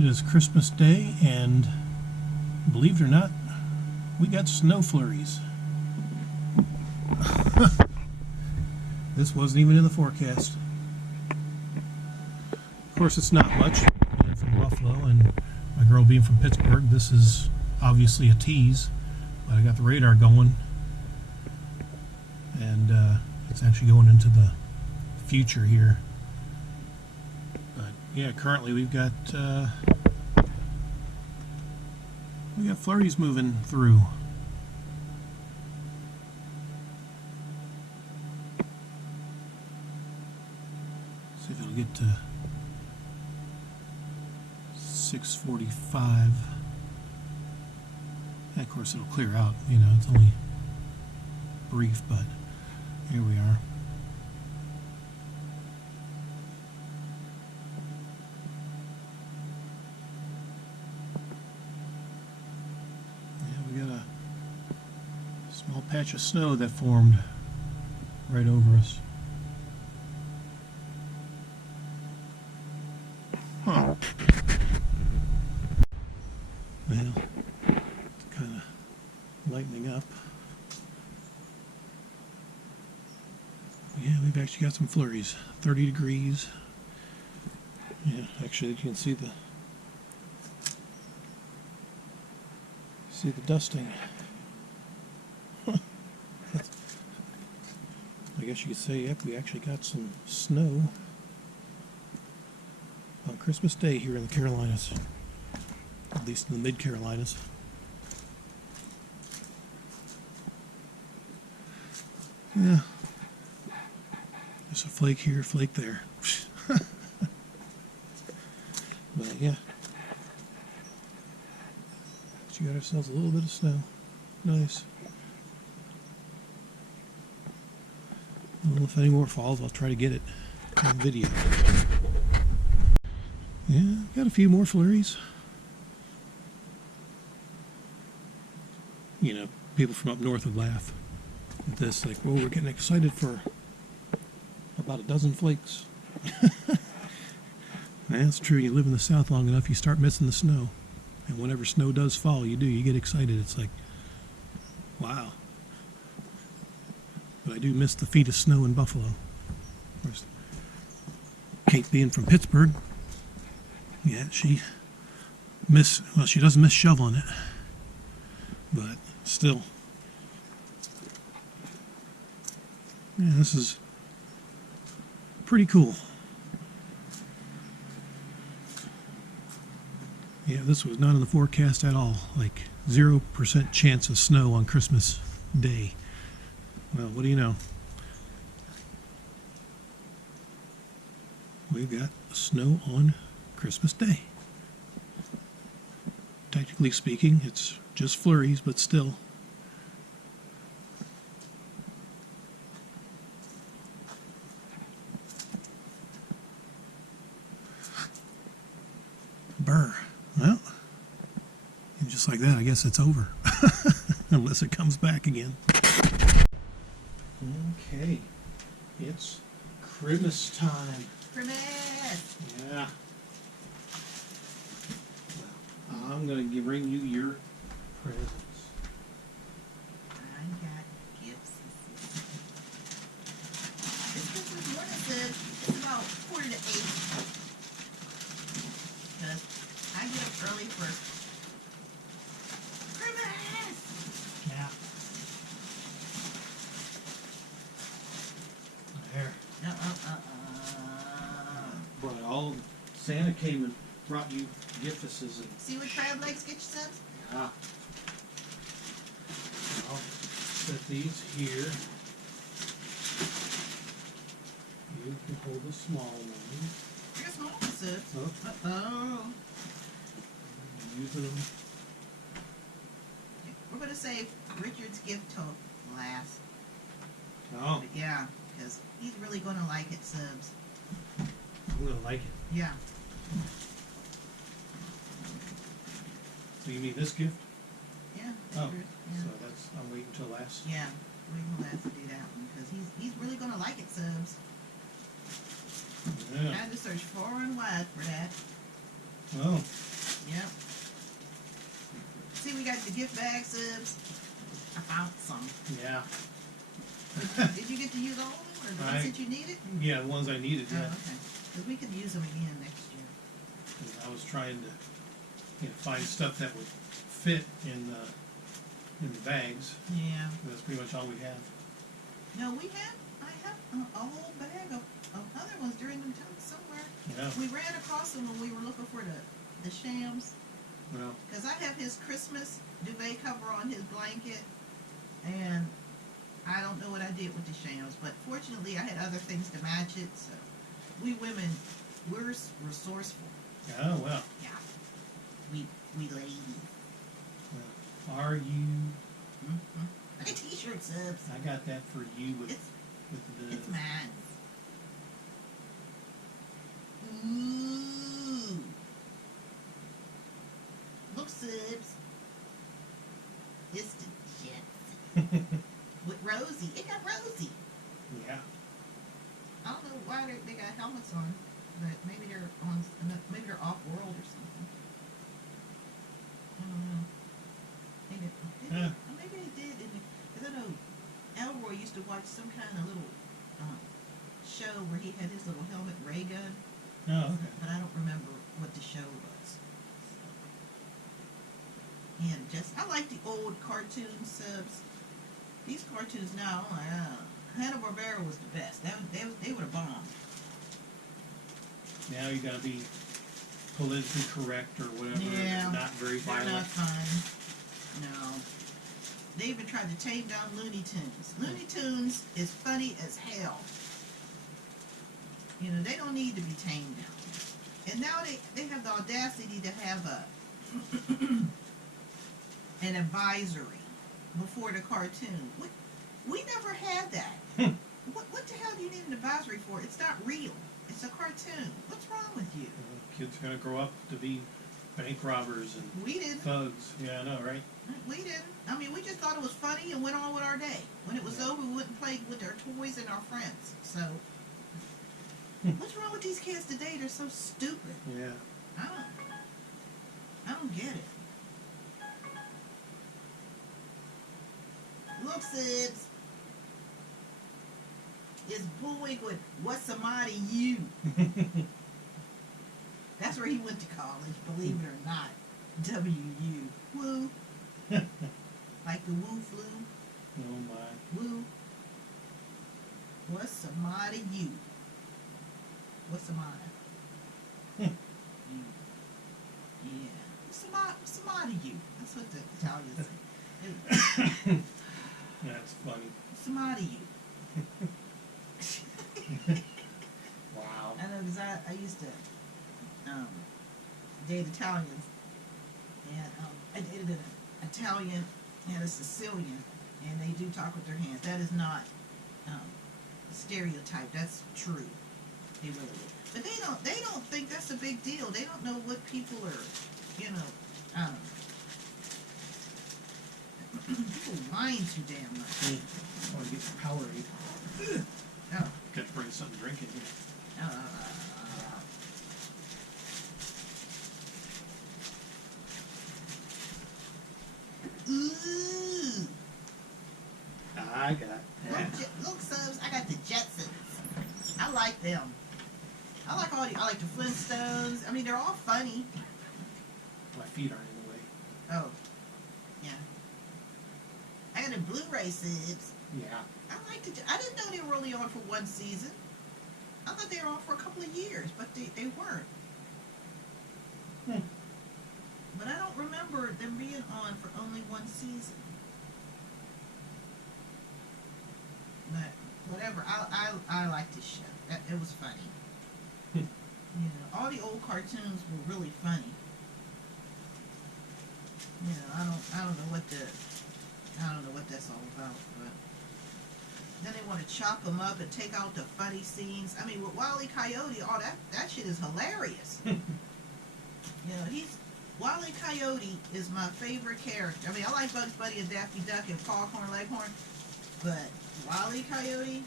It is Christmas Day, and believe it or not, we got snow flurries. This wasn't even in the forecast. Of course, it's not much. Being from Buffalo and my girl being from Pittsburgh, this is obviously a tease, but I got the radar going, and it's actually going into the future here. But yeah, currently we've got flurries moving through. See if it'll get to 6:45. And of course it'll clear out, you know, it's only brief, but here we are. Yeah, we got a small patch of snow that formed right over us. Huh. Well, it's kind of lightening up. Yeah, we've actually got some flurries. 30 degrees. Yeah, actually you can see the dusting. I guess you could say, yep, we actually got some snow on Christmas Day here in the Carolinas, at least in the mid-Carolinas. Yeah, just a flake here, flake there. But yeah, we got ourselves a little bit of snow. Nice. I don't know if any more falls. I'll try to get it on video. Yeah, got a few more flurries. You know, people from up north would laugh at this, like, well, we're getting excited for about a dozen flakes. That's true. You live in the South long enough, you start missing the snow. And whenever snow does fall, you get excited. It's like, wow. But I do miss the feet of snow in Buffalo. Of course, Kate being from Pittsburgh, yeah, she doesn't miss shoveling it, but still. Yeah, this is pretty cool. Yeah, this was not in the forecast at all. Like 0% chance of snow on Christmas Day. Well, what do you know? We've got snow on Christmas Day. Technically speaking, it's just flurries, but still. Brr. Well, and just like that, I guess it's over. Unless it comes back again. Okay. It's Christmas time. Christmas! Yeah. Well, I'm going to bring you your presents. I got gifts. This Christmas morning said it's about 7:45. Because I get up early for Christmas! Yeah. There. Boy, all Santa came and brought you giftuses and. See what Crab Legs get you some? Yeah. I'll set these here. You can hold the small one. I got small ones. Oh. Uh-oh. Using them. We're going to save Richard's gift till last. Oh, But yeah, because he's really going to like it, Subs. I'm gonna like it. Yeah. So you mean this gift? Yeah. Oh, Yeah. so that's I'm waiting till last. Yeah, wait till last to do that one because he's really gonna like it, Subs. Yeah. I had to search far and wide for that. Oh. Yep. See, we got the gift bag subs. I found some. Yeah. Did you get to use all of them, or the ones that you needed? Yeah, the ones I needed, Oh, yeah. okay. Because we can use them again next year. And I was trying to, find stuff that would fit in the bags. Yeah. That's pretty much all we have. No, I have a whole bag of other ones during them times somewhere. Yeah. We ran across them when we were looking for the shams. Well, Because I have his Christmas duvet cover on his blanket, and I don't know what I did with the shams, but fortunately I had other things to match it, so we women, we're resourceful. oh well. Yeah. We ladies. Well, are you? Mm-hmm. Like a t-shirt subs. I got that for you with It's the. It's mine. Ooh. Look, subs. It's the Jets. With Rosie. It got Rosie. Yeah. I don't know why they got helmets on, but maybe they're off world or something. I don't know. Maybe they did. Because I know Elroy used to watch some kind of little show where he had his little helmet ray gun, Oh, okay. but I don't remember what the show was. And I like the old cartoon subs. These cartoons now, Hanna-Barbera was the best. They were the bomb. Now you gotta be politically correct or whatever. Yeah. Not very They're violent. not fun. No. They even tried to tame down Looney Tunes. Looney Tunes is funny as hell. You know, they don't need to be tamed down. And now they have the audacity to have an advisory before the cartoon. We never had that. What the hell do you need an advisory for? It's not real. It's a cartoon. What's wrong with you? Kids are gonna grow up to be bank robbers and We didn't. thugs. Yeah, I know, right? We didn't. I mean, we just thought it was funny and went on with our day. When it was Yeah. over, we wouldn't play with our toys and our friends. So, what's wrong with these kids today? They're so stupid. Yeah. I don't get it. Look, Sibs. It's Bullwinkle. What's somebody you? That's where he went to college, believe it or not. WU. Woo. Like the woo flu. Oh my. Woo. What's somebody you? What's somebody? You. Yeah. What's somebody you? That's what the Italians say. That's funny. What's somebody you? Wow. I know, because I used to date Italians, and I dated an Italian and a Sicilian, and they do talk with their hands. That is not a stereotype. That's true. They really do. But they don't think that's a big deal. They don't know what people are, people whine too damn much. I want to get some Powerade. Oh. Got to bring something to drink in here. Ooh. I got that. Look, subs, I got the Jetsons. I like them. I like the Flintstones. I mean, they're all funny. My feet aren't in the way. Oh, yeah. I got the Blu-ray subs. Yeah. I didn't know they were only on for one season. I thought they were on for a couple of years, but they weren't. But I don't remember them being on for only one season. But whatever, I like this show. It was funny. You know, all the old cartoons were really funny. You know, I don't know what that's all about, but then they want to chop them up and take out the funny scenes. I mean, with Wile E. Coyote, all that shit is hilarious. You know, Wile E. Coyote is my favorite character. I mean, I like Bugs Bunny and Daffy Duck and Foghorn Leghorn, but Wile E. Coyote,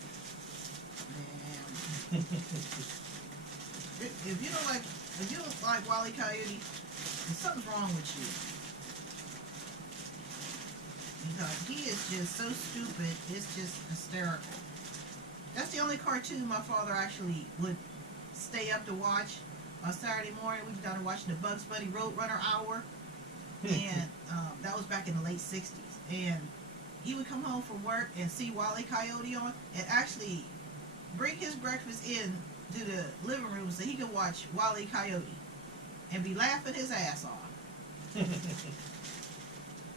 man. If you don't like If you don't like Wile E. Coyote, then something's wrong with you. Because he is just so stupid, it's just hysterical. That's the only cartoon my father actually would stay up to watch on Saturday morning. We started watching the Bugs Bunny Roadrunner Hour, and that was back in the late 60s. And he would come home from work and see Wile E. Coyote on, and actually bring his breakfast in to the living room so he could watch Wile E. Coyote and be laughing his ass off.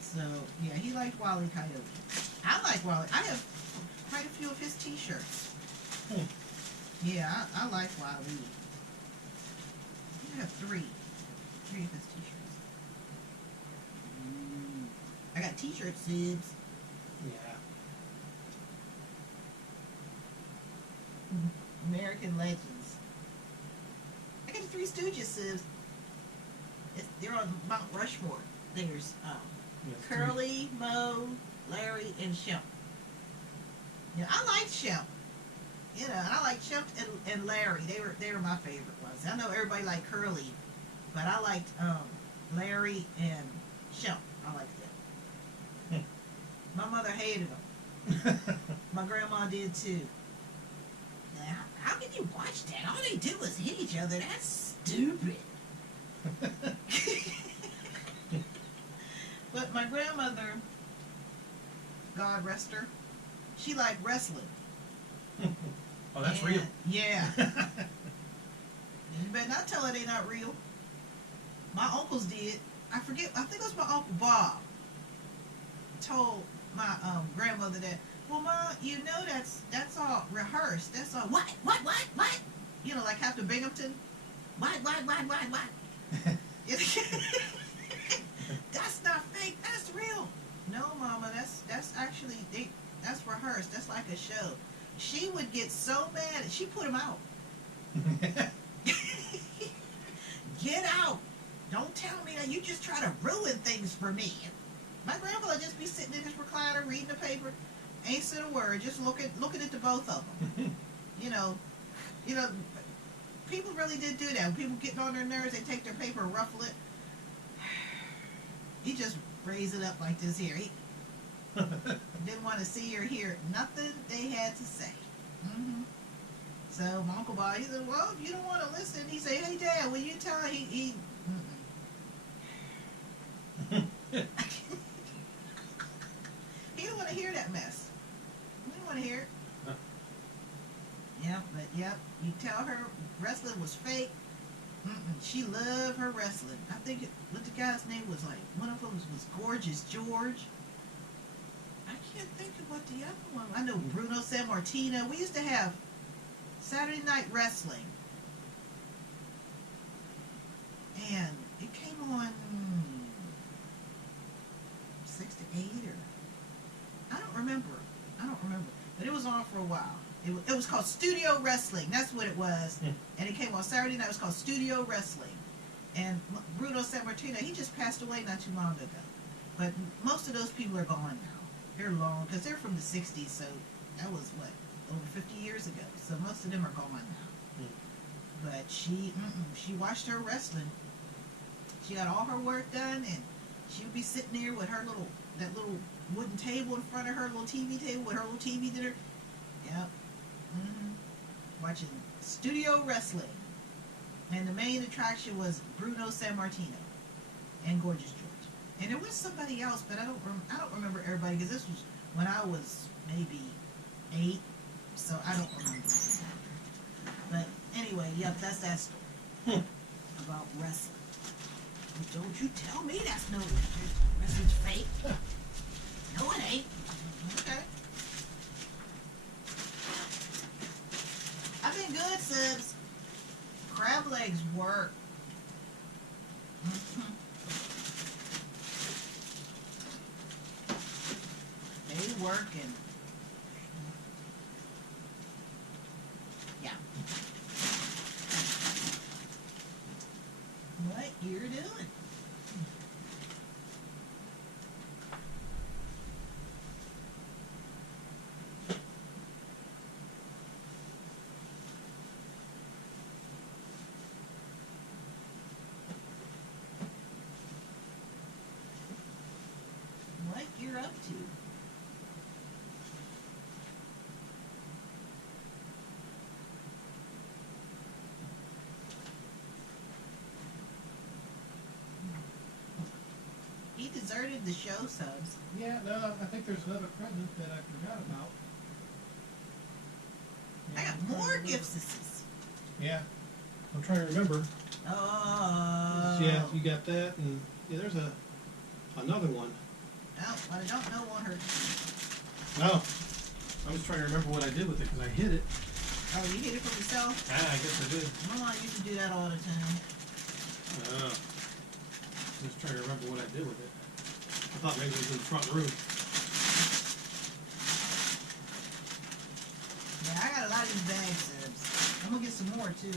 So, yeah, he liked Wile E. Coyote. I like Wile E. I have quite a few of his t-shirts. Yeah, I like Wile E. I have three of his t-shirts. I got t-shirt sibs. Yeah. American Legends. I got the Three Stooges sibs. They're on Mount Rushmore. There's Curly, Moe, Larry, and Shemp. Yeah, I liked Shemp. You know, I like Shemp and Larry. They were my favorite ones. I know everybody liked Curly, but I liked Larry and Shemp. I liked them. My mother hated them. My grandma did too. Now, how can you watch that? All they do is hit each other. That's stupid. But my grandmother, God rest her, she liked wrestling. Oh, that's And, real. Yeah. You better not tell her they not real. My uncles did. I think it was my Uncle Bob told my grandmother that, well, Ma, you know that's all rehearsed. That's all what? You know, like Captain Binghamton. What? That's not fake. That's real. No, Mama, that's actually that's rehearsed. That's like a show. She would get so mad. She put him out. Get out. Don't tell me that you just try to ruin things for me. My grandfather just be sitting in his recliner reading the paper, ain't said a word, just looking at the both of them. You know, people really did do that. When people getting on their nerves, they take their paper and ruffle it. He just raised it up like this here. He didn't want to see or hear nothing they had to say. So my Uncle Bob, he said, well, if you don't want to listen, he said, hey, Dad, will you tell her he he didn't want to hear that mess. He didn't want to hear it. Yep, you tell her wrestling was fake. She loved her wrestling. I think what the guy's name was, like, one of them was Gorgeous George. I can't think of what the other one. I know Bruno Sammartino. We used to have Saturday Night Wrestling, and it came on 6 to 8, or I don't remember, but it was on for a while. It was called Studio Wrestling. That's what it was. And it came on Saturday night. It was called Studio Wrestling. And Bruno Sammartino, he just passed away not too long ago. But most of those people are gone now. They're long, because they're from the 60s, so that was, what, over 50 years ago. So most of them are gone now. But she watched her wrestling. She got all her work done, and she would be sitting there with that little wooden table in front of her, little TV table with her little TV dinner. Yep. Watching Studio Wrestling. And the main attraction was Bruno Sammartino and Gorgeous George. And there was somebody else, but I don't remember everybody, because this was when I was maybe 8, so I don't remember. But anyway, yep, that's that story about wrestling. But don't you tell me that's no wrestling's fake. No, it ain't. Okay. I've been good, Sibs. Crab legs work. They working. Yeah. What you're doing? you're up to. He deserted the show, subs. Yeah, no, I think there's another present that I forgot about. I Yeah, got I'm trying to more remember. gift sisters. Yeah, I'm trying to remember. Oh. Yeah, you got that, and yeah, there's another one. Oh, what I don't know won't hurt. No, I was trying to remember what I did with it because I hid it. Oh, you hit it from yourself? Ah, I guess I did. Mama used to do that all the time. Oh. I was trying to remember what I did with it. I thought maybe it was in the front room. Yeah, I got a lot of these bags, subs. I'm gonna get some more too.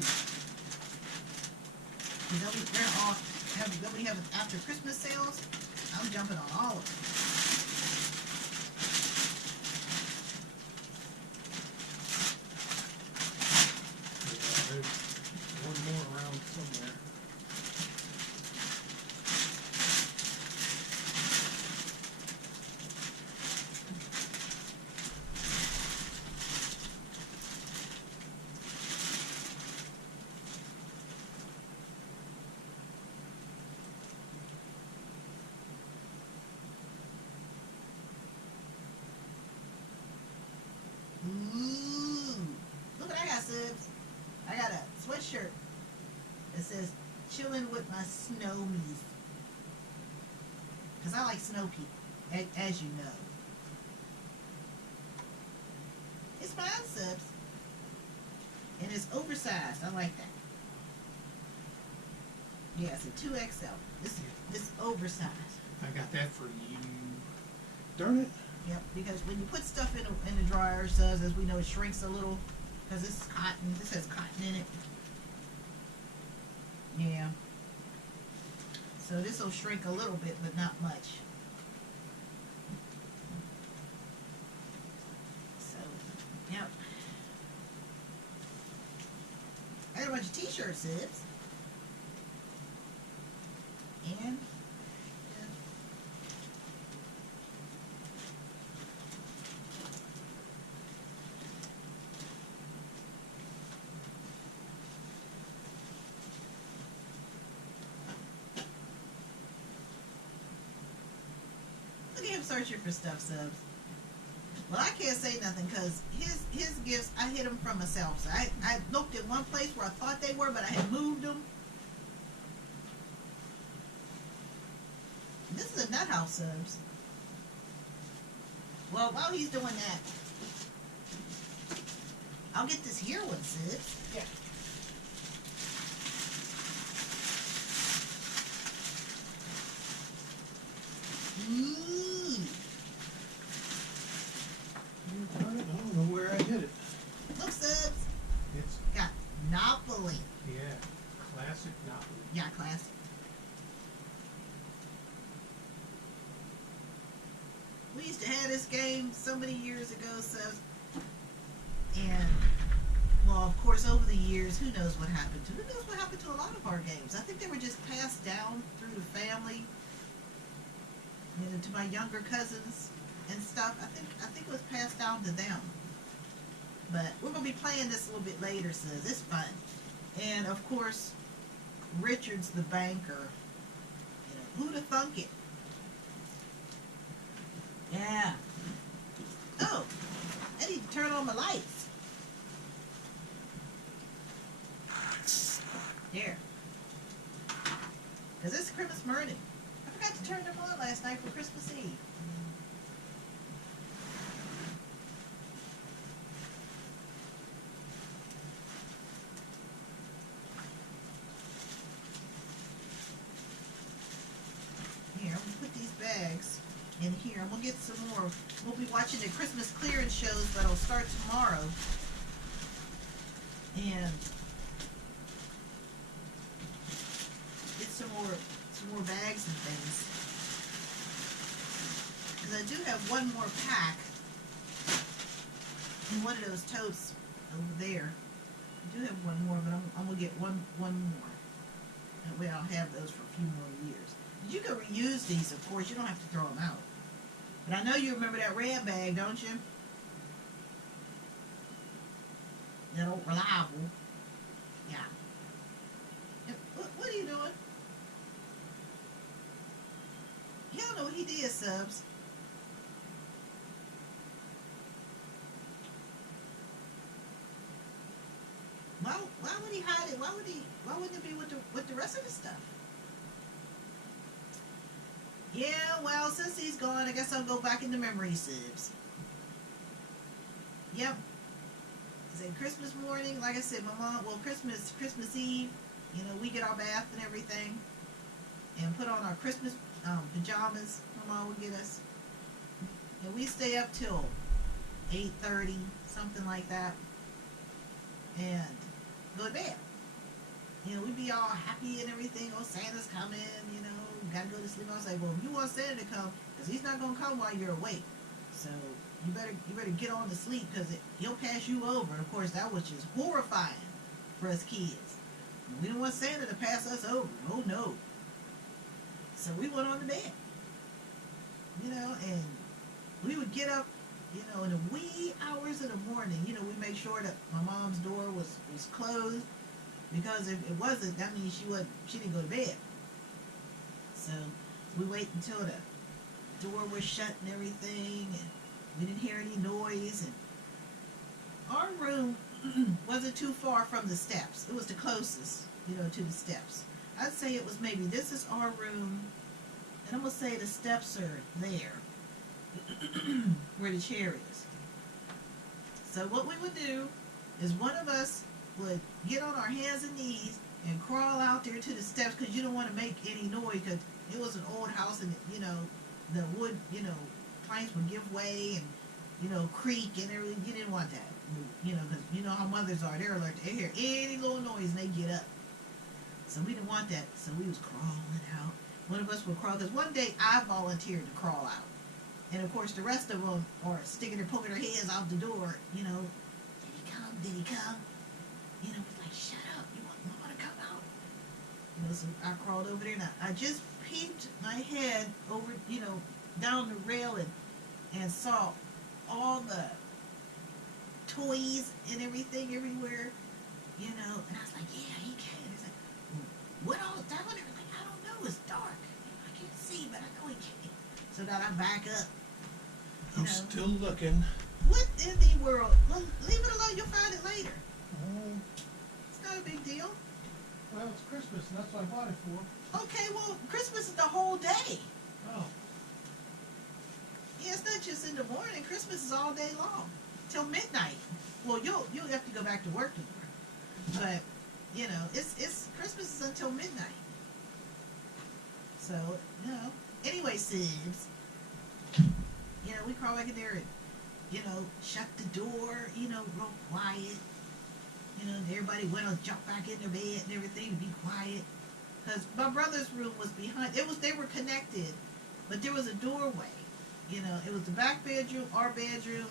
Cause they're all they'll be having after Christmas sales. I'm jumping on all of them. Yeah, there's one more around somewhere. Ooh, look what I got, subs. I got a sweatshirt that says "Chilling with my snowmies." Cause I like snow people, as you know. It's fine, subs. And it's oversized. I like that. Yeah, it's a 2XL. This oversized. I got that for you. Darn it. Yep, because when you put stuff in the dryer, subs, as we know, it shrinks a little. Because it's cotton. This has cotton in it. Yeah. So this will shrink a little bit, but not much. So, yep. I got a bunch of t-shirts, subs. And look at him searching for stuff, subs. Well, I can't say nothing because his gifts, I hid them from myself. So I looked at one place where I thought they were, but I had moved them. This is a nut house, subs. Well, while he's doing that, I'll get this here one, sis. Yeah. Ooh. Darn it, I don't know where I hid it. Look, subs. It's, Got Monopoly. yeah, classic Napoli. Yeah, classic. We used to have this game so many years ago, subs. And, well, of course, over the years, who knows what happened to? Who knows what happened to a lot of our games? I think they were just passed down through the family, you know, to my younger cousins and stuff. I think it was passed down to them. But we're gonna be playing this a little bit later, says it's fun. And of course, Richard's the banker. You know, who'da thunk it? Yeah. Oh, I need to turn on my lights. There. Because it's Christmas morning. I forgot to turn them on last night for Christmas Eve. Here, I'm going to put these bags in here. And we'll get some more. We'll be watching the Christmas clearance shows that'll start tomorrow. And get some more bags and things. Because I do have one more pack in one of those totes over there. I do have one more, but I'm gonna get one more. That way I'll have those for a few more years. You can reuse these, of course. You don't have to throw them out. But I know you remember that red bag, don't you? That old reliable. Yeah. What are you doing? You don't know what he did, Subs. Why would he hide it? Why wouldn't it be with the rest of the stuff? Yeah, well, since he's gone, I guess I'll go back into memory, Subs. Yep. I said Christmas morning, like I said, my mom, well, Christmas Eve, we get our bath and everything and put on our Christmas pajamas my mom would get us. And we stay up till 8:30, something like that, and go to bed. We'd be all happy and everything. Oh, Santa's coming, gotta go to sleep. I was like, well, if you want Santa to come, because he's not going to come while you're awake. So you better get on to sleep, because he'll pass you over. Of course, that was just horrifying for us kids. We didn't want Santa to pass us over. Oh, no. So we went on to bed. And we would get up, in the wee hours of the morning. We make sure that my mom's door was closed, because if it wasn't, that means she didn't go to bed. So we wait until the door was shut and everything, and we didn't hear any noise. And our room wasn't too far from the steps. It was the closest, to the steps. I'd say it was maybe, this is our room, and I'm going to say the steps are there, where the chair is. So what we would do is one of us would get on our hands and knees and crawl out there to the steps, because you don't want to make any noise, because it was an old house, and the wood planks would give way and creak and everything. You didn't want that, because you know how mothers are. They're alert to hear any little noise and they get up. So we didn't want that. So we was crawling out. One of us would crawl, because one day I volunteered to crawl out, and of course the rest of them are sticking their poking their heads out the door. Did he come? Did he come? It's like, shut up, you want Mama to come out? So I crawled over there, and I just peeped my head over, down the railing, and saw all the toys and everything everywhere, and I was like, yeah, he came. It's like, what all is that one? Like, I don't know, it's dark. I can't see, but I know he came. So now I back up. I'm still looking. What in the world? Well, leave it alone, you'll find it later. It's not a big deal. Well, it's Christmas, and that's what I bought it for. Okay, well, Christmas is the whole day. Oh. Yeah, it's not just in the morning. Christmas is all day long, till midnight. Well, you'll have to go back to work tomorrow, but it's Christmas is until midnight. So anyway, Sibs, we crawl back in there and shut the door, real quiet. Everybody went to jump back in their bed and everything, be quiet. Because my brother's room was behind. They were connected, but there was a doorway. It was the back bedroom, our bedroom,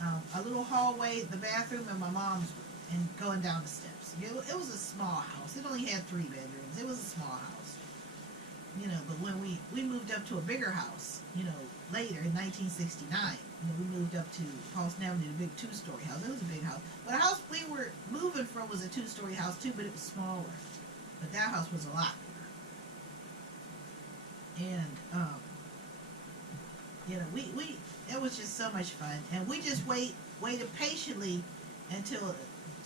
a little hallway, the bathroom, and my mom's room, and going down the steps. It was a small house. It only had 3 bedrooms. It was a small house. But when we moved up to a bigger house, later in 1969, we moved up to Paulson Avenue, a big 2-story house. It was a big house. But the house we were moving from was a 2-story house too, but it was smaller. But that house was a lot bigger. And we it was just so much fun, and we just waited patiently until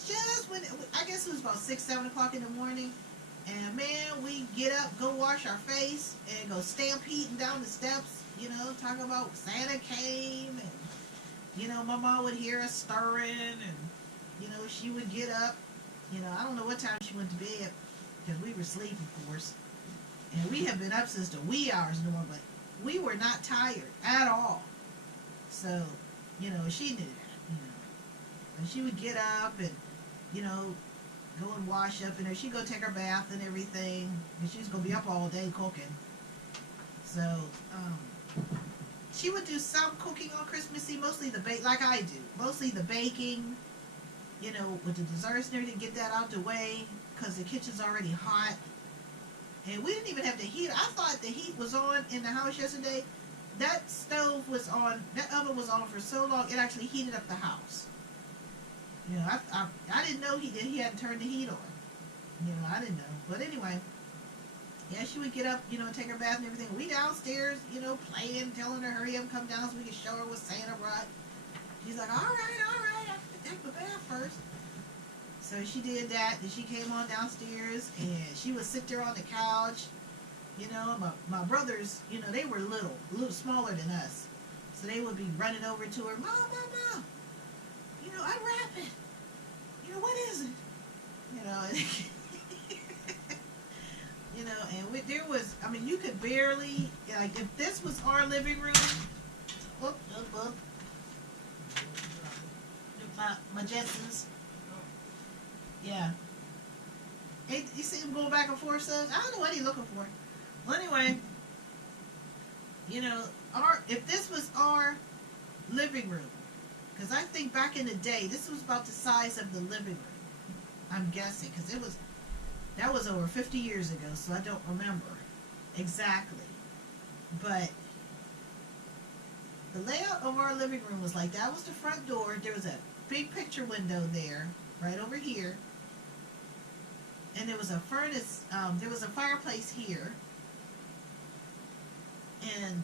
just when I guess it was about 6-7 o'clock in the morning. And man, we get up, go wash our face, and go stampeding down the steps, talking about Santa came, and, my mom would hear us stirring, and, she would get up, I don't know what time she went to bed, because we were asleep, of course, and we had been up since the wee hours in the morning, but we were not tired at all, so, she knew that, and she would get up, and, go and wash up, and she'd go take her bath and everything, and she was going to be up all day cooking. So, she would do some cooking on Christmas Eve, mostly the like I do, mostly the baking, with the desserts and everything, get that out the way, because the kitchen's already hot, and we didn't even have the heat. I thought the heat was on in the house yesterday, that stove was on, that oven was on for so long, it actually heated up the house. You know, I didn't know he hadn't turned the heat on. You know, I didn't know. But anyway, yeah, she would get up, you know, and take her bath and everything. We downstairs, you know, playing, telling her hurry up, come down so we could show her what Santa brought. She's like, all right, I have to take my bath first. So she did that. Then she came on downstairs and she would sit there on the couch. You know, my brothers, you know, they were a little smaller than us. So they would be running over to her, Mom, you know, unwrap it. You know, what is it? You know, and you know, and there was, I mean, you could barely, like, if this was our living room, whoop, my Jetsons, yeah. Hey, you see him going back and forth, so I don't know what he's looking for. Well, anyway, you know, if this was our living room, because I think back in the day, this was about the size of the living room, I'm guessing, because that was over 50 years ago, so I don't remember exactly. But the layout of our living room was like, that was the front door, there was a big picture window there, right over here, and there was a furnace, there was a fireplace here, and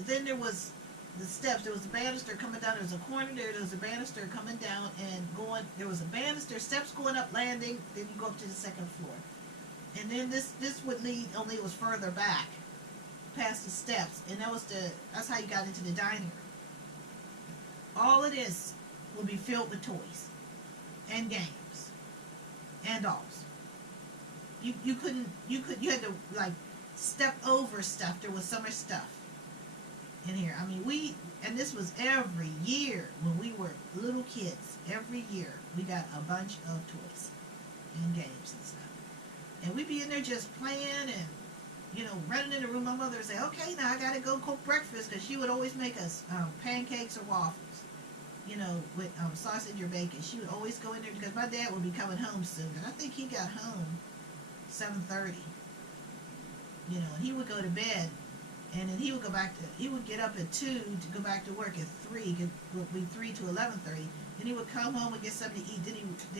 then there was the steps, there was a banister coming down, there was a corner there was a banister coming down and going, there was a banister, steps going up, landing, then you go up to the second floor. And then this would lead, only it was further back, past the steps, and that's how you got into the dining room. All of this would be filled with toys, and games, and dolls. You had to, like, step over stuff, there was so much stuff in here. I mean, and this was every year when we were little kids. Every year we got a bunch of toys and games and stuff. And we'd be in there just playing and, you know, running in the room. My mother would say, okay, now I gotta go cook breakfast, because she would always make us pancakes or waffles, you know, with sausage or bacon. She would always go in there, because my dad would be coming home soon, and I think he got home 7:30. You know, and he would go to bed, and then he would get up at 2 to go back to work at 3, it would be 3 to 11:30. Then he would come home and get something to eat, then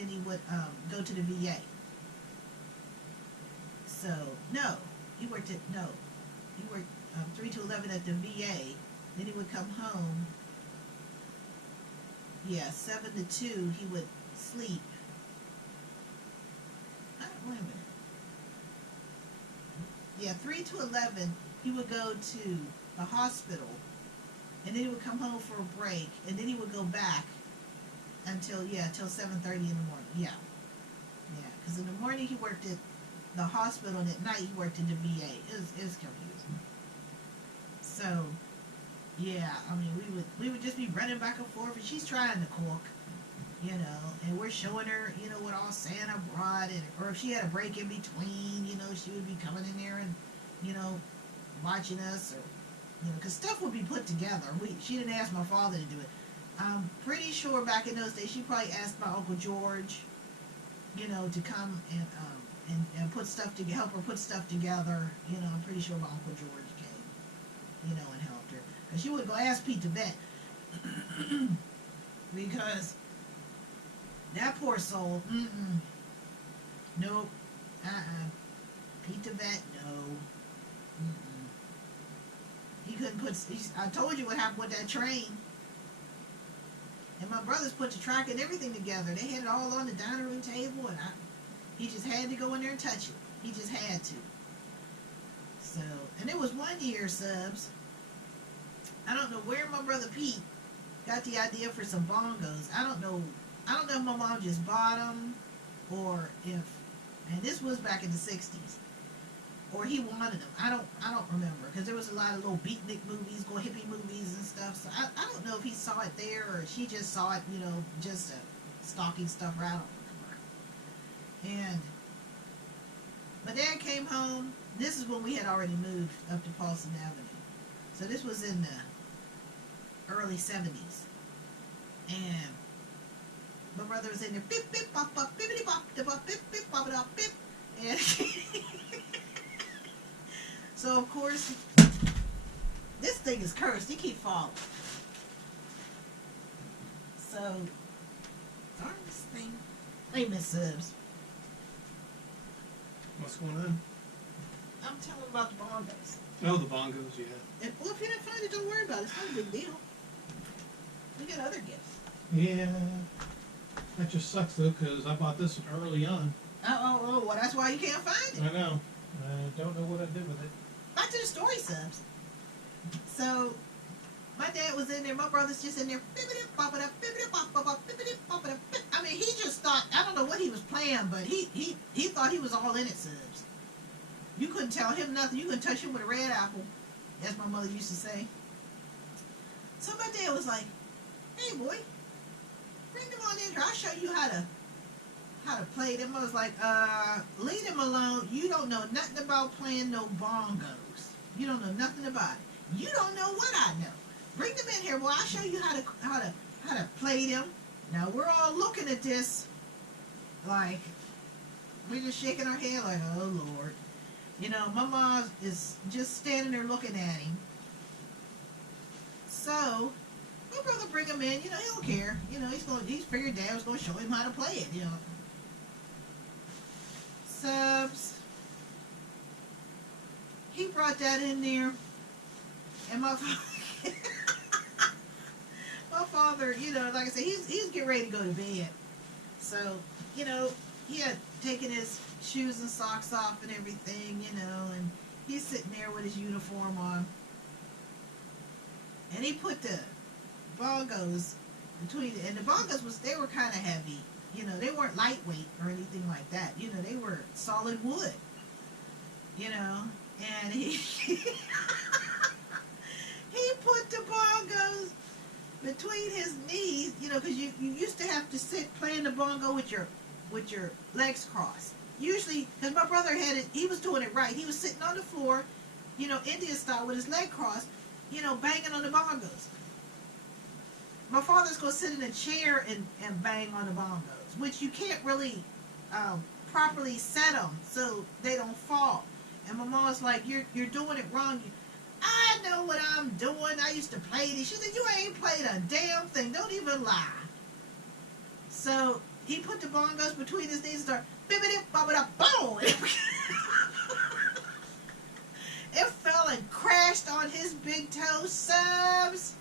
he would go to the VA. So, he worked 3 to 11 at the VA, then he would come home, 7 to 2, he would sleep. Wait a minute. 3 to 11, he would go to the hospital, and then he would come home for a break, and then he would go back until 7:30 in the morning. Because in the morning he worked at the hospital, and at night he worked in the VA. It was confusing. So, I mean, we would just be running back and forth, and she's trying to cook, you know, and we're showing her, you know, what all Santa brought, or if she had a break in between, you know, she would be coming in there and, you know, watching us, or, you know, because stuff would be put together. She didn't ask my father to do it. I'm pretty sure back in those days she probably asked my Uncle George, you know, to come and put stuff to help her put stuff together. You know, I'm pretty sure my Uncle George came, you know, and helped her, because she would go ask Pete to vet because that poor soul, nope, Pete the vet, no, he couldn't put. I told you what happened with that train. And my brothers put the track and everything together. They had it all on the dining room table, and he just had to go in there and touch it. He just had to. So, and it was one year, Subs, I don't know where my brother Pete got the idea for some bongos. I don't know if my mom just bought them, or if, and this was back in the 60s, or he wanted them. I don't remember, because there was a lot of little beatnik movies, hippie movies and stuff. So I don't know if he saw it there, or she just saw it, you know, just stocking stuffer. I don't remember. And my dad came home. This is when we had already moved up to Paulson Avenue. So this was in the early 70s. And my brother was in there, bip, bip, bop, bop, bippity, bop, da, bop, bip, bip, bop, da, bip. And so, of course, this thing is cursed. It keep falling. So, darn this thing. Hey, Miss Subs. What's going on? I'm telling about the bongos. Oh, the bongos, yeah. Well, if you didn't find it, don't worry about it. It's not a big deal. We got other gifts. Yeah. That just sucks, though, because I bought this one early on. Well, that's why you can't find it. I know. I don't know what I did with it. Back to the story, Subs. So, my dad was in there, my brother's just in there, I mean, he just thought, I don't know what he was playing, but he thought he was all in it, Subs. You couldn't tell him nothing. You couldn't touch him with a red apple, as my mother used to say. So my dad was like, hey, boy, bring them on in here. I'll show you how to play them. I was like, leave them alone. You don't know nothing about playing no bongos. You don't know nothing about it. You don't know what I know. Bring them in here. Well, I'll show you how to play them. Now we're all looking at this like we're just shaking our head like, oh Lord. You know, my mom is just standing there looking at him. So my brother bring him in. You know, he don't care. You know, he's figured Dad was going to show him how to play it. You know. Subs. He brought that in there, and my father, you know, like I said, he's getting ready to go to bed. So, you know, he had taken his shoes and socks off and everything, you know, and he's sitting there with his uniform on. And he put the bongos between, and the bongos they were kind of heavy. You know, they weren't lightweight or anything like that. You know, they were solid wood. You know, and he he put the bongos between his knees. You know, because you used to have to sit playing the bongo with your legs crossed. Usually, because my brother had it, he was doing it right. He was sitting on the floor, you know, Indian style with his leg crossed, you know, banging on the bongos. My father's going to sit in a chair and bang on the bongos, which you can't really properly set them so they don't fall. And my mom's like, you're doing it wrong. I know what I'm doing. I used to play these. She said, you ain't played a damn thing. Don't even lie. So he put the bongos between his knees and started, boom! It fell and crashed on his big toe, Subs.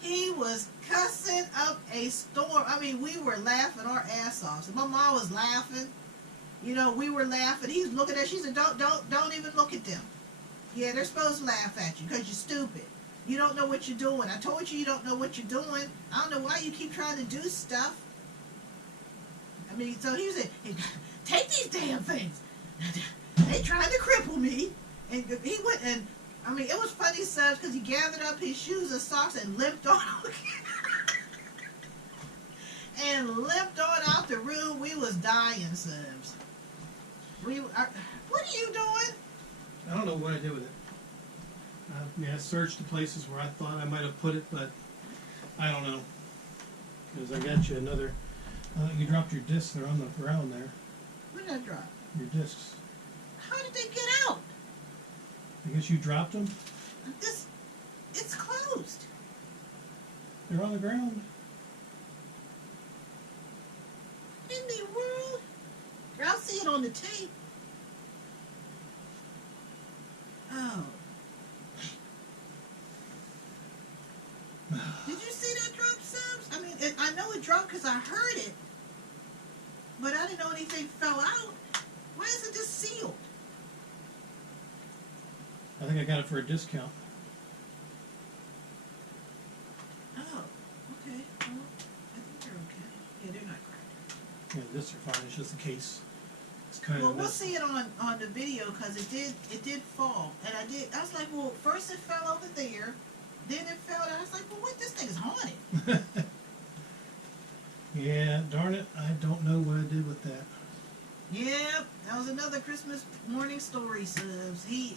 He was cussing up a storm. I mean, we were laughing our ass off. So my mom was laughing. You know, we were laughing. He's looking at us. She said, don't even look at them. Yeah, they're supposed to laugh at you because you're stupid. You don't know what you're doing. I told you don't know what you're doing. I don't know why you keep trying to do stuff. I mean, so he was saying, hey, take these damn things. They tried to cripple me. And he went and, I mean, it was funny, Subs, because he gathered up his shoes and socks and limped on and limped on out the room. We was dying, Subs. What are you doing? I don't know what I did with it. I searched the places where I thought I might have put it, but I don't know. Because I got you another. You dropped your discs. They're on the ground there. What did I drop? Your discs. How did they get out? I guess you dropped them. It's closed. They're on the ground. In the world? I'll see it on the tape. Oh. Did you see that drop, Subs? I mean, I know it dropped because I heard it, but I didn't know anything fell out. Why is it just sealed? I think I got it for a discount. Oh, okay. Well, I think they're okay. Yeah, they're not cracked. Yeah, this are fine. It's just the case. It's kind Well, of. we'll see it on the video because it did fall, and I was like, well, first it fell over there, then it fell down. I was like, well, what? This thing is haunted. Yeah, darn it. I don't know what I did with that. Yep, that was another Christmas morning story, Subs. He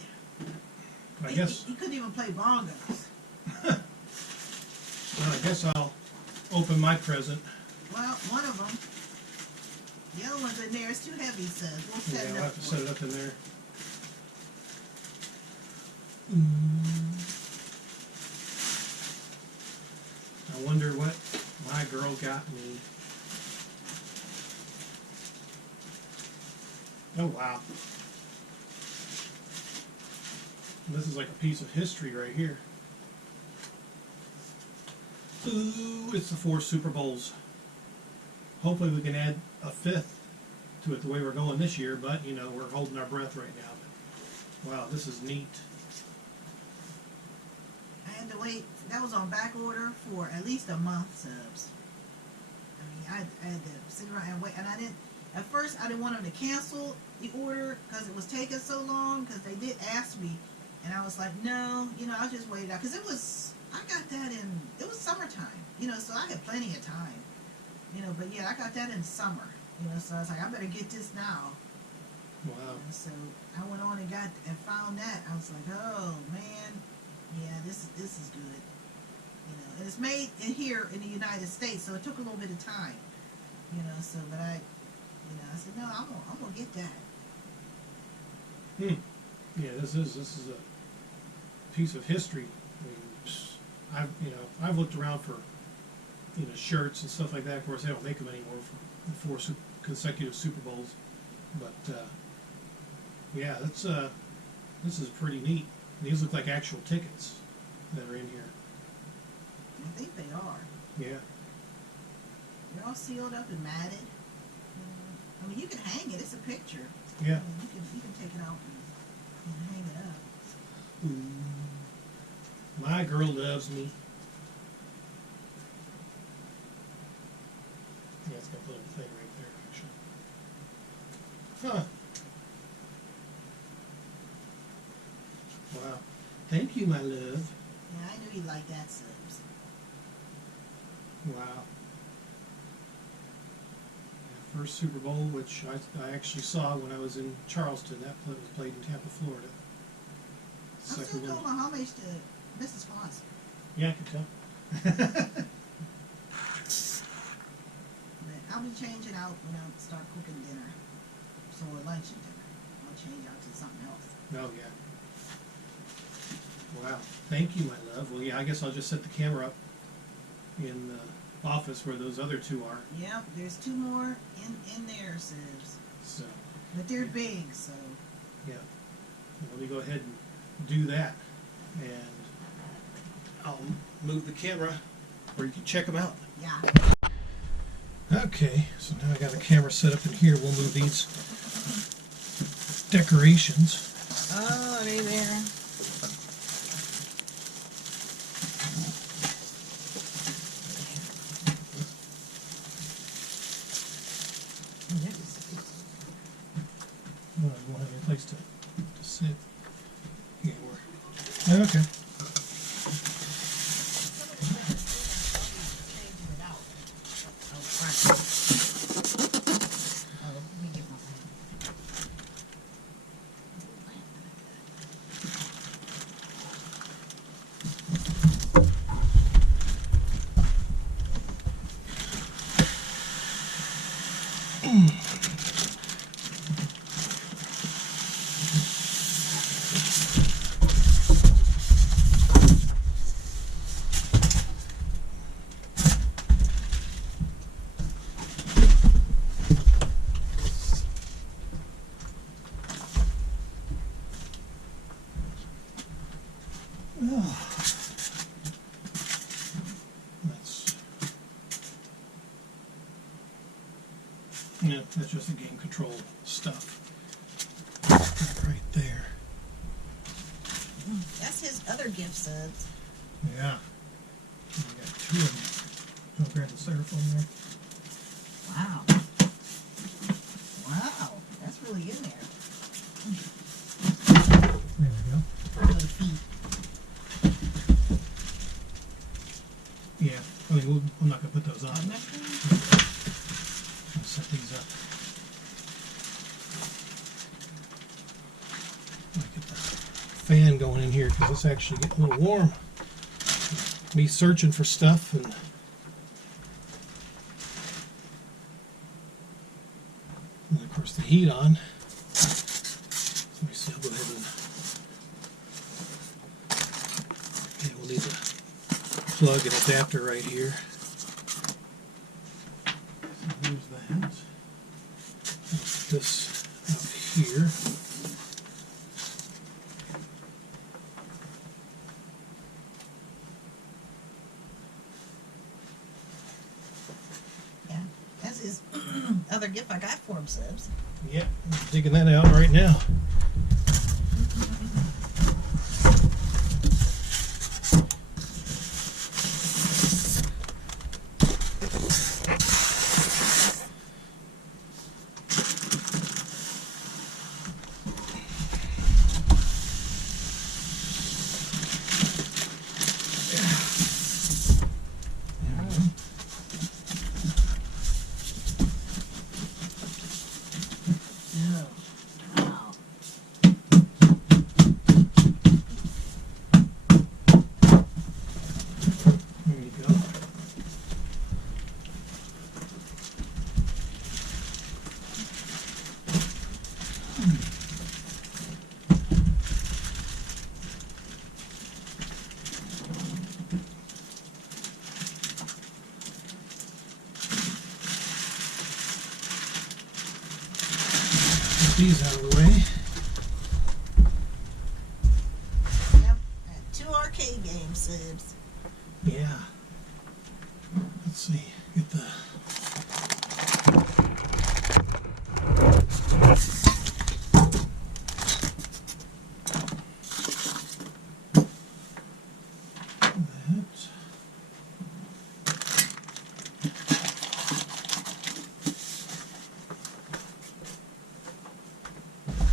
couldn't even play bongos. Well, I guess I'll open my present. Well, one of them. The other one's in there. It's too heavy, Subs. We'll set Yeah, it I'll up have to for set you. it up in there. got me. Oh wow. This is like a piece of history right here. Ooh, it's the 4 Super Bowls. Hopefully we can add a 5th to it the way we're going this year, but you know, we're holding our breath right now. Wow, this is neat. I had to wait. That was on back order for at least a month, subs. I mean, I had to sit around and wait, and I didn't. At first, I didn't want them to cancel the order because it was taking so long. Because they did ask me, and I was like, no, you know, I'll just wait it out. Because it was, I got that in. It was summertime, you know, so I had plenty of time, you know. But yeah, I got that in summer, you know. So I was like, I better get this now. Wow. And so I went on and found that. I was like, oh man, yeah, this is good. You know, and it's made in here in the United States, so it took a little bit of time. You know, so but I said no, I'm gonna get that. Yeah, this is a piece of history. I mean, I've looked around for shirts and stuff like that. Of course, they don't make them anymore for the 4 consecutive Super Bowls, but. Yeah, this is pretty neat. These look like actual tickets that are in here. I think they are. Yeah. They're all sealed up and matted. I mean, you can hang it. It's a picture. Yeah. I mean, you can take it out and hang it up. Ooh. My girl loves me. Yeah, it's got a little thing right there, actually. Huh. Wow. Thank you, my love. Yeah, I knew you'd like that, subs. Wow. Yeah, first Super Bowl, which I actually saw when I was in Charleston. That was played in Tampa, Florida. I'm still Second doing one. my homage to Mrs. Fonson. Yeah, I can tell. But I'll be changing out when I start cooking dinner. So lunch and dinner. I'll change out to something else. Oh, yeah. Wow. Thank you, my love. Well, yeah, I guess I'll just set the camera up in the office where those other 2 are. Yep, there's 2 more in there, subs. So, But they're big, so. yeah. Let me go ahead and do that. And I'll move the camera where you can check them out. Yeah. Okay, so now I got the camera set up in here. We'll move these decorations. Oh, are they there? Well, I won't have any place to sit. Yeah, okay. That's just the game control stuff. Right there. That's his other gift, subs. Yeah. We got 2 of them. Don't grab the styrofoam there. Wow. Wow. That's really in there. There we go. Little feet. Yeah. I mean, I'm not going to put those on. Okay. I'll set these up. I'll get the fan going in here because it's actually getting a little warm. Me searching for stuff and of course the heat on. Let me see, I'll go ahead and we'll need a plug and adapter right here. other gift I got for him, Sibs. Yep, digging that out right now. Wow. There you go. Get these out of the way. Yep. And 2 arcade games, Sibs. Yeah. Let's see. Get the. That.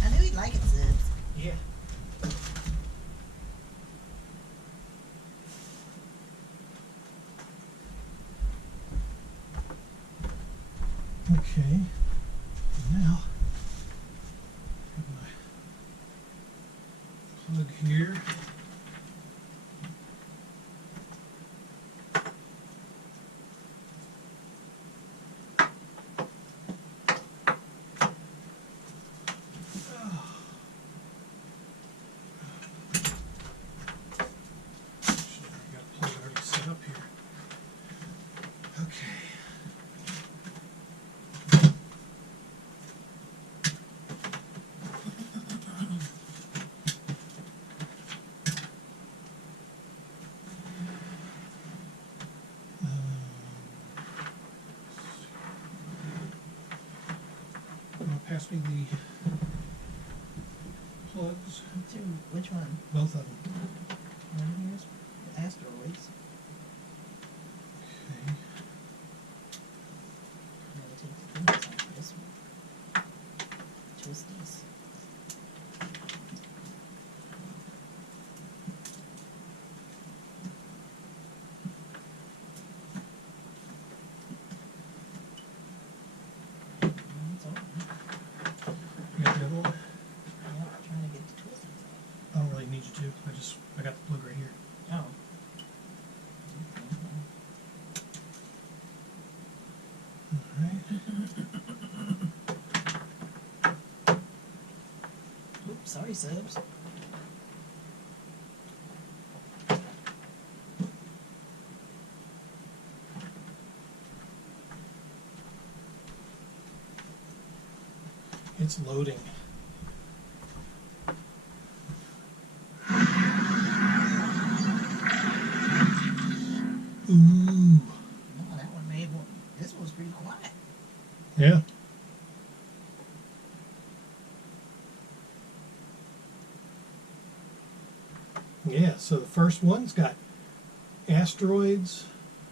I knew he'd like it, Sibs. Yeah. Okay. Now, have my plug here. I got a plug already set up here. Okay. Pass me the plugs, Which one? both of them. Here's the asteroids. Okay. I'm gonna take the fingers off this one. Twisties. It's over. You got the other one? Yeah, trying to get the twisties off. I don't really need you to. I got the plug right here. Oh. All right. Oops, sorry, Subs. It's loading. Ooh. No, that one made one. This one was pretty quiet. Yeah. Yeah, so the first one's got asteroids.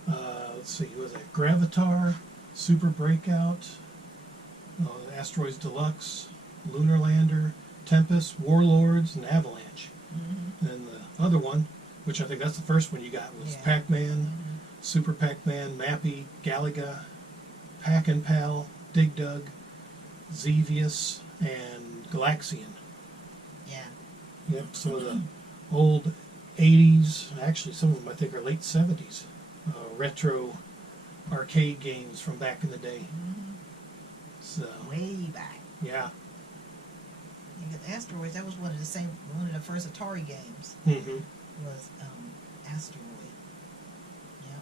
Let's see, was it Gravatar, Super Breakout, Asteroids Deluxe, Lunar Lander, Tempest, Warlords, and Avalanche. Mm-hmm. And the other one, which I think that's the first one you got, was Yeah. Pac-Man, Super Pac-Man, Mappy, Galaga, Pac and Pal, Dig Dug, Xevious, and Galaxian. Yeah. Yep, some of the old 80s, actually some of them I think are late 70s, retro arcade games from back in the day. Mm-hmm. So, Way back. yeah. You got Asteroids. That was one of the first Atari games. Mm-hmm. Was Asteroid. Yep.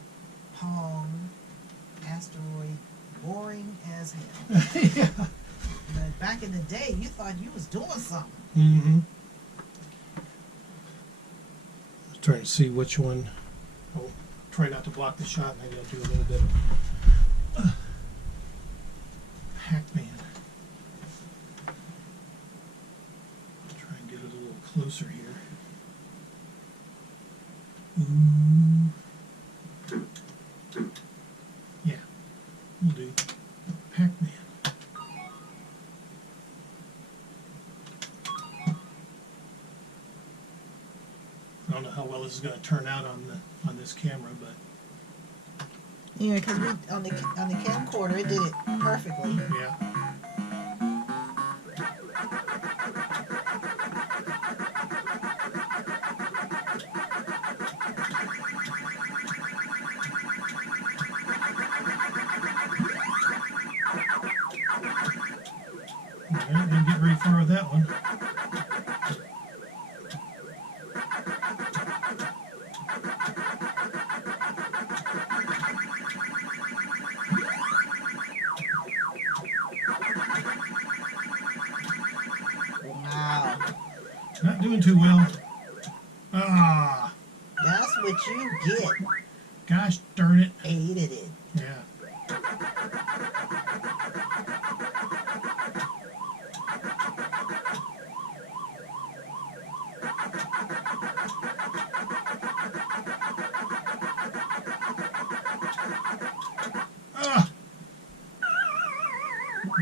Pong. Asteroid. Boring as hell. Yeah. But back in the day, you thought you was doing something. Mm-hmm. I'm trying to see which one. I'll try not to block the shot. Maybe I'll do a little bit of closer here. Ooh. Yeah, we'll do. Pac-Man. I don't know how well this is going to turn out on this camera, but Yeah, because on the camcorder it did it perfectly. yeah. Alright, didn't get very far with that one. Wow. Not doing too well. Ah, That's what you get. gosh darn it. Hated it. Yeah. Ah.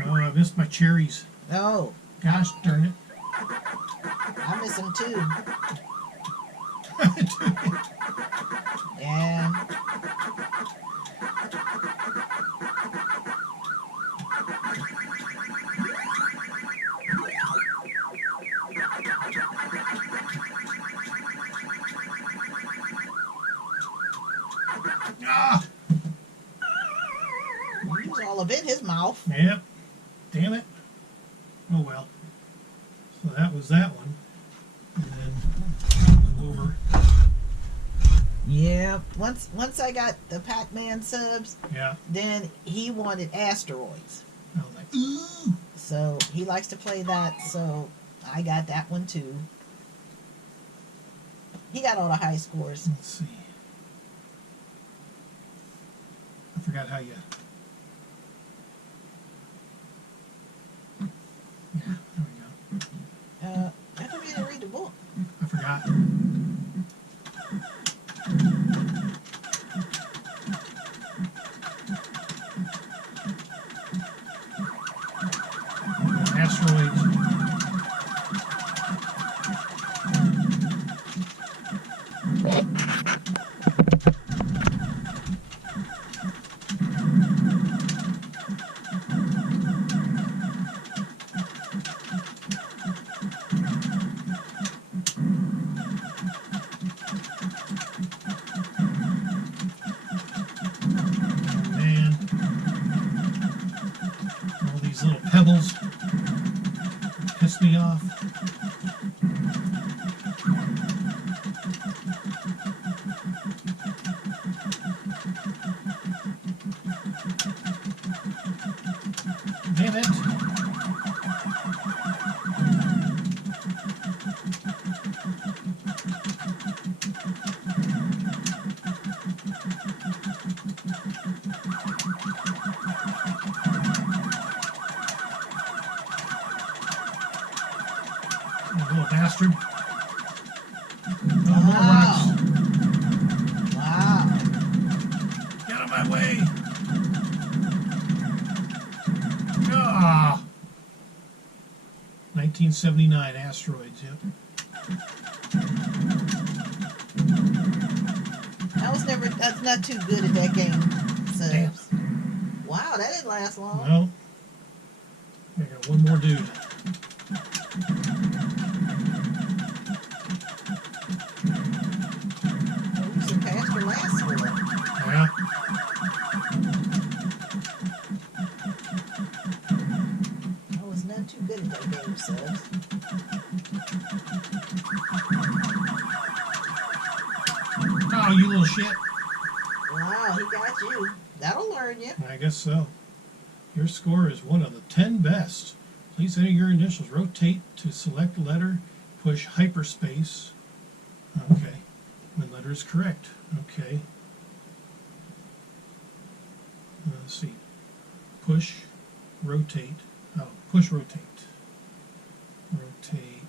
Oh, I missed my cherries. No, Gosh darn it. I miss them too. Yeah. Ah. He was all up in his mouth. Yep. Damn it. Oh well. So that was that one. And then that one over. Yeah. Once I got the Pac-Man subs, Yeah. then he wanted asteroids. I was like, ooh. So he likes to play that, so I got that one too. He got all the high scores. Let's see. I forgot how you. Yeah, there we go. How come you didn't read the book? I forgot. Asteroids. Man. All these little pebbles piss me off. Damn it. You little bastard. Oh, more rocks. Wow. Get out of my way. Ah. 1979 asteroids, yep. That's not too good at that game. Damn. Subs. Wow, that didn't last long. Well, I got one more dude. Oh, you surpassed your last score. Yeah. I was not too good at that game, subs. Oh, you little shit. Wow, he got you. That'll learn you. I guess so. Your score is one of the 10 best. Please enter your initials. Rotate to select letter. Push hyperspace. Okay. When letter is correct. Okay. Let's see. Push, rotate. Oh, push, rotate. Rotate.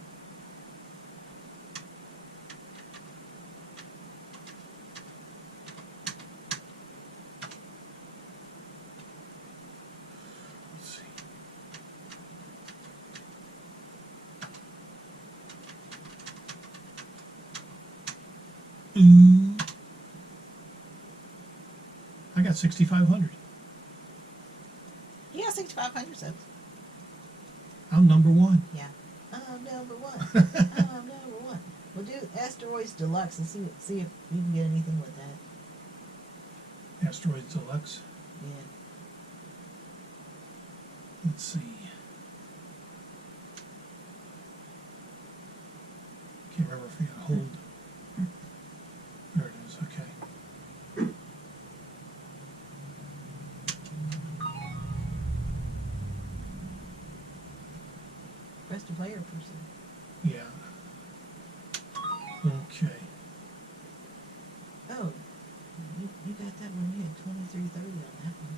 got 6,500. You got 6,500 subs. I'm number one. Yeah. I'm number one. I'm number one. We'll do Asteroids Deluxe and see if we can get anything with that. Asteroids Deluxe. Yeah. Let's see. Can't remember if we got hold. There it is. Okay. Press the player person. Yeah. Okay. Oh, you got that one. You had 2330 on that one.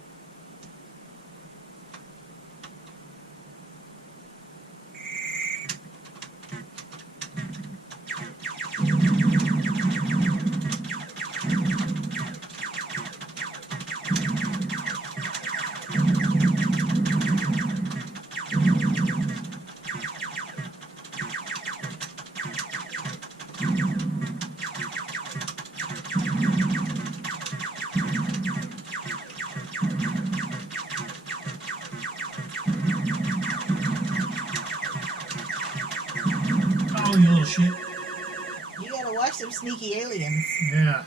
Oh, you little shit. You gotta watch them sneaky aliens. Yeah.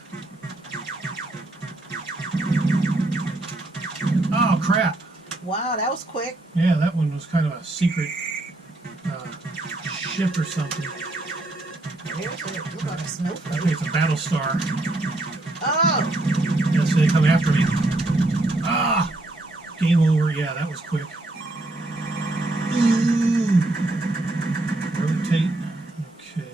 Oh, crap. Wow, that was quick. Yeah, that one was kind of a secret ship or something. There's it. Look like a I snowflake. think it's a battle star. Oh! Yes, they come after me. Ah! Game over. Yeah, that was quick. Ooh. Rotate. Okay.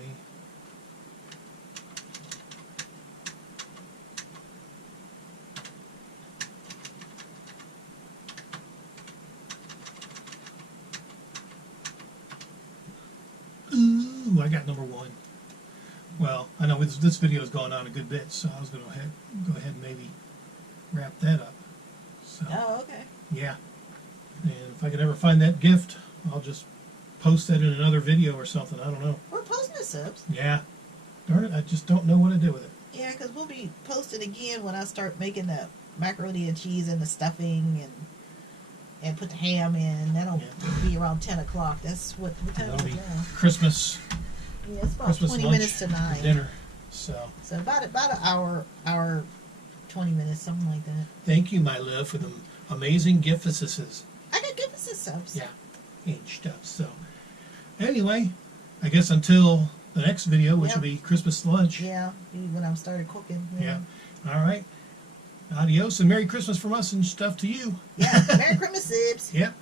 Ooh, I got number one. Well, I know this video has gone on a good bit, so I was going to go ahead and maybe wrap that up. So, Oh, okay. yeah. And if I could ever find that gift, I'll just post that in another video or something. I don't know. We're posting the subs. Yeah. Darn it, I just don't know what to do with it. Yeah, because we'll be posting again when I start making the macaroni and cheese and the stuffing and put the ham in. That'll be around 10 o'clock. That's what time That'll is be it now? Christmas, Yeah, it's about Christmas 20 lunch, minutes to 9. dinner. So, So about an hour, 20 minutes, something like that. thank you, my love, for the amazing gift assistance. I got good for subs. Yeah, and stuff. So, anyway, I guess until the next video, which will be Christmas lunch. Yeah, when I started cooking. Yeah. All right. Adios and Merry Christmas from us and stuff to you. Yeah, Merry Christmas, subs. Yep.